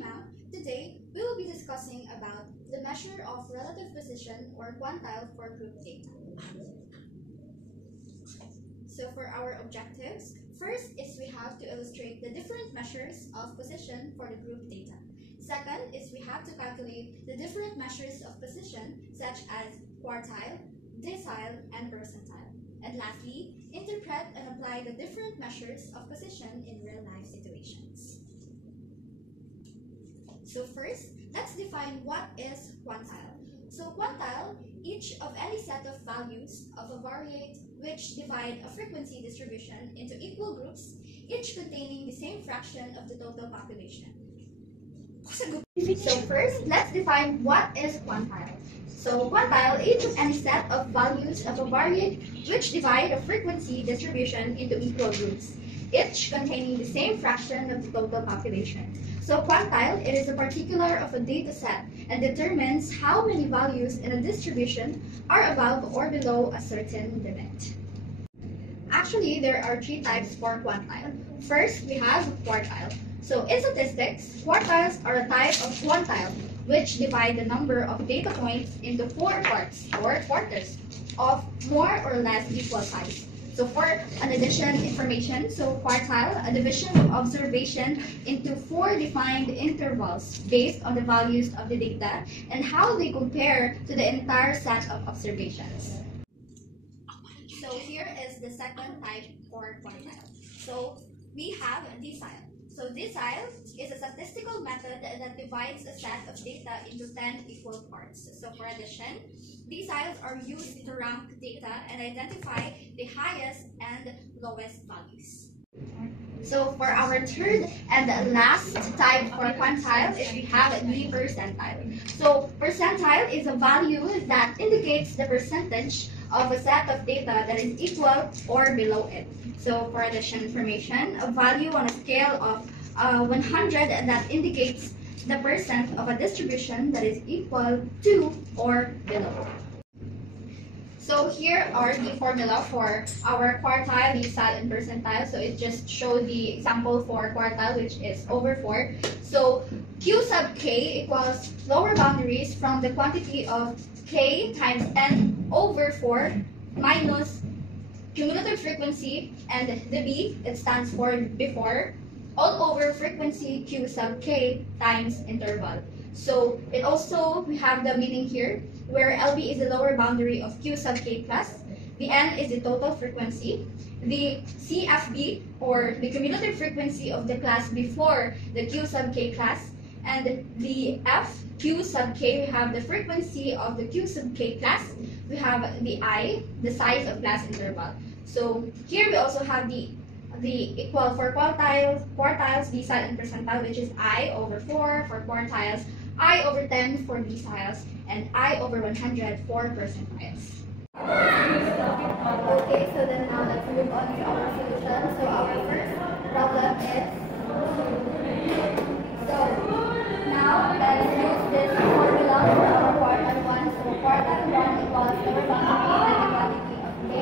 Ma'am. Today, we will be discussing about the measure of relative position or quantile for group data. So for our objectives, first is we have to illustrate the different measures of position for the group data. Second is we have to calculate the different measures of position such as quartile, decile, and percentile. And lastly, interpret and apply the different measures of position in real-life situations. So first, let's define what is quantile. So quantile, each of any set of values of a variate which divide a frequency distribution into equal groups, each containing the same fraction of the total population. So first, let's define what is quantile. So quantile, each of any set of values of a variate which divide a frequency distribution into equal groups, each containing the same fraction of the total population. So quantile, it is a particular of a data set and determines how many values in a distribution are above or below a certain limit. Actually, there are three types for quantile. First, we have quartile. So in statistics, quartiles are a type of quantile which divide the number of data points into 4 parts or quarters of more or less equal size. So for an addition information, so quartile, a division of observation into 4 defined intervals based on the values of the data and how they compare to the entire set of observations. So here is the second type for quantile. So we have decile. So decile is a statistical method that divides a set of data into 10 equal parts. So for addition, deciles are used to rank data and identify the highest and lowest values. So for our third and last type for quantile is we have the percentile. So percentile is a value that indicates the percentage of a set of data that is equal or below it. So for addition information, a value on a scale of 100 that indicates the percent of a distribution that is equal to or below. So here are the formula for our quartile, decile, and percentile. So it just showed the example for quartile, which is over 4. So Q sub k equals lower boundaries from the quantity of k times n over 4 minus cumulative frequency, and the B, it stands for before, all over frequency Q sub k times interval. So it also, we have the meaning here, where LB is the lower boundary of Q sub k plus, the N is the total frequency, the CFB, or the cumulative frequency of the class before the Q sub k class, and the F, Q sub k, we have the frequency of the Q sub k class, we have the I, the size of class interval. So here we also have the equal for quartiles, decile, and percentile, which is I over 4 for quartiles, I over 10 for deciles, and I over 100 for percentiles. Okay, so then now let's move on to our solution. So our first problem is, so now let's use this formula for our quartile 1. So quartile 1 equals lower boundary and the quantity of k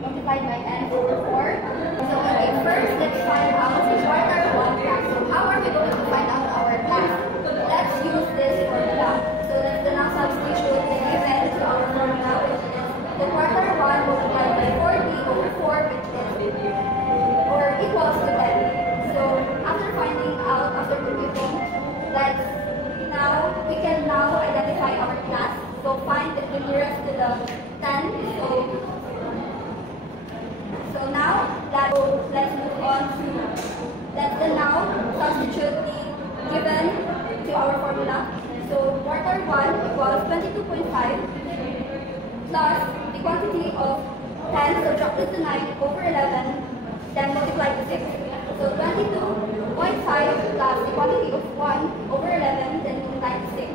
multiplied by n over 4. So okay, first let's find out the quartile 1 class. So how are we going to find out our class? Let's use this formula. So let's now substitute the given to our formula, which is the quartile 1 multiplied by 4d over 4, which is or equals to 10. So after finding out, after computing, we can now identify our class. So find the nearest to the 10. So now let's move on to, let's now substitute the given to our formula. So quartile 1 equals 22.5 plus the quantity of 10, subtracted to 9 over 11, then multiplied to 6. So 22.5 plus the quantity of 1 over 11, then multiplied to 6.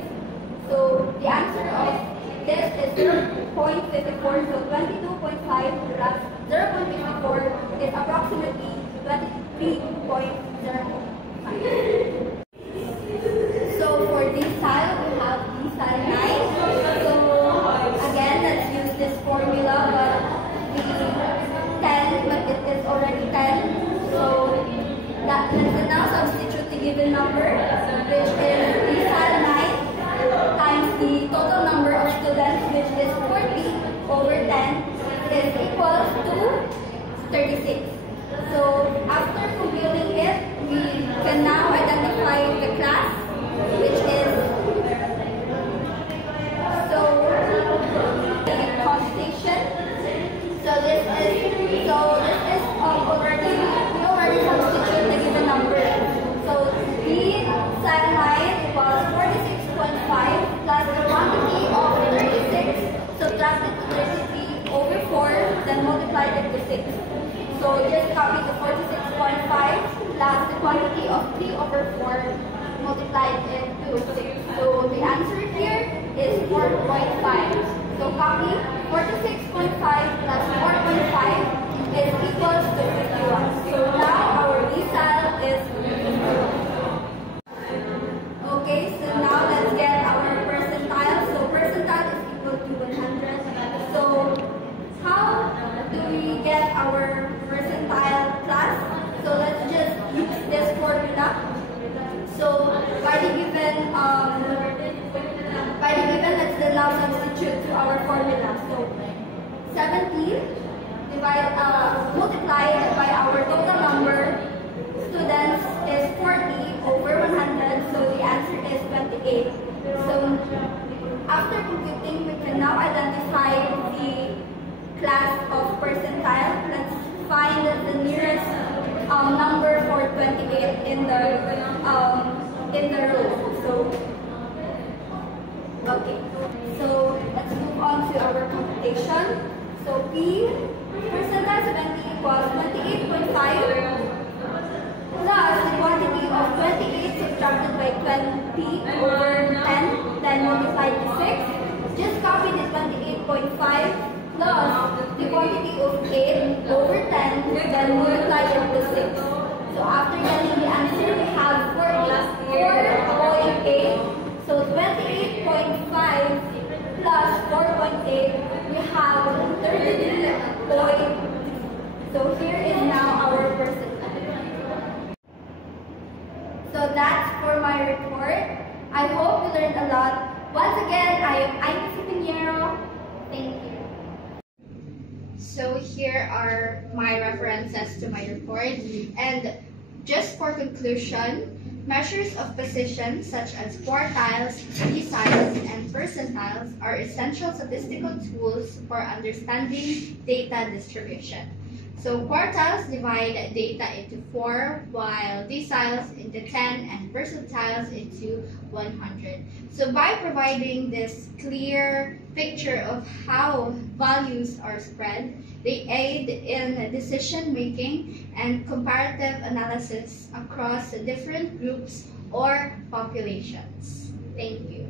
So the answer of this is 0.54. So 22.5 plus 0.54 is approximately 23.05. So for decile, we have decile 9. So again, let's use this formula, but the 10, but it is already 10. So let's now substitute the given number, which equals to 36. So after computing it, we can now identify the class, which is the computation. So this is already we already substitute the given number. So the cyanide was 46.5 plus the quantity of 36 subtracted to 33 over 4, then multiplied it to 6. So just copy the 46.5 plus the quantity of 3 over 4 multiplied into 6. So the answer here is 4.5. So copy 46.5 plus 4.5 is equals to 51. So now our result is 51. Okay, so now let's get our percentile. So percentile is equal to 100. So how do we get our percentile class? So let's just use this formula. So by the given, let's then now substitute to our formula. So 70 multiplied by our total number students is 40 over 100. So the answer is 28. So after computing, we can now identify the class of percentile. Let's find the nearest number for 28 in the row. So okay, so let's move on to our computation. So P percentile 70 equals 28.5 plus the quantity of 28 subtracted by 20 over 10, then multiplied to 6. Just copy the 28.5 plus the quantity of 8 over 10, then multiply it to 6. So after getting the answer, we have 4.8. So 28.5 plus 4.8, we have 33.3. So here is now our percentile. So that's for my report. I hope you learned a lot. Once again, I am Amy Pinheiro. Thank you. So here are my references to my report. And just for conclusion, measures of position such as quartiles, deciles, and percentiles are essential statistical tools for understanding data distribution. So quartiles divide data into 4, while deciles into 10, and percentiles into 100. So by providing this clear picture of how values are spread, they aid in decision making and comparative analysis across different groups or populations. Thank you.